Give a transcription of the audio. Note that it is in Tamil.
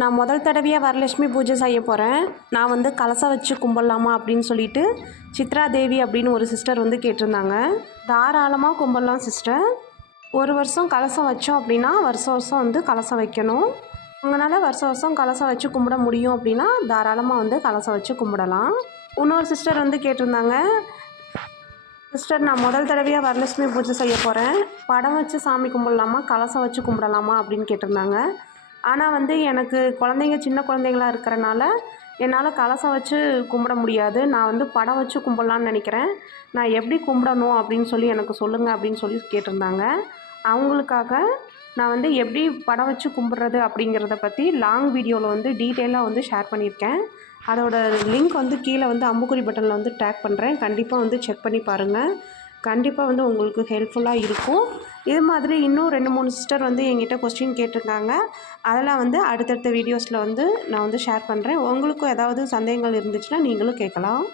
நான் முதல் தடவையாக வரலட்சுமி பூஜை செய்ய போகிறேன். நான் வந்து கலசம் வச்சு கும்பிட்லாமா அப்படின்னு சொல்லிட்டு சித்ரா தேவி அப்படின்னு ஒரு சிஸ்டர் வந்து கேட்டிருந்தாங்க. தாராளமாக கும்பிட்லாம் சிஸ்டர். ஒரு வருஷம் கலசம் வச்சோம் அப்படின்னா வருஷம் வருஷம் வந்து கலசம் வைக்கணும். உங்களால் வருஷம் வருஷம் கலசம் வச்சு கும்பிட முடியும் அப்படின்னா தாராளமாக வந்து கலசம் வச்சு கும்பிடலாம். இன்னொரு சிஸ்டர் வந்து கேட்டிருந்தாங்க, சிஸ்டர் நான் முதல் தடவையாக வரலட்சுமி பூஜை செய்ய போகிறேன். படம் வச்சு சாமி கும்பிட்லாமா கலசம் வச்சு கும்பிடலாமா அப்படின்னு கேட்டிருந்தாங்க. ஆனால் வந்து எனக்கு குழந்தைங்க சின்ன குழந்தைங்களா இருக்கிறனால என்னால் கலசம் வச்சு கும்பிட முடியாது. நான் வந்து படம் வச்சு கும்பிட்லான்னு நினைக்கிறேன். நான் எப்படி கும்பிடணும் அப்படின்னு சொல்லி எனக்கு சொல்லுங்கள் அப்படின்னு சொல்லி கேட்டிருந்தாங்க. அவங்களுக்காக நான் வந்து எப்படி படம் வச்சு கும்பிட்றது அப்படிங்கிறத பற்றி லாங் வீடியோவில் வந்து டீட்டெயிலாக வந்து ஷேர் பண்ணியிருக்கேன். அதோட லிங்க் வந்து கீழே வந்து அம்புக்குறி பட்டனில் வந்து டேக் பண்ணுறேன். கண்டிப்பாக வந்து செக் பண்ணி பாருங்கள். கண்டிப்பாக வந்து உங்களுக்கு ஹெல்ப்ஃபுல்லாக இருக்கும். இது மாதிரி இன்னும் 2, 3 சிஸ்டர் வந்து என்கிட்ட கொஸ்டின் கேட்டிருக்காங்க. அதெல்லாம் வந்து அடுத்தடுத்த வீடியோஸில் வந்து நான் வந்து ஷேர் பண்ணுறேன். உங்களுக்கும் ஏதாவது சந்தேகங்கள் இருந்துச்சுன்னா நீங்களும் கேட்கலாம்.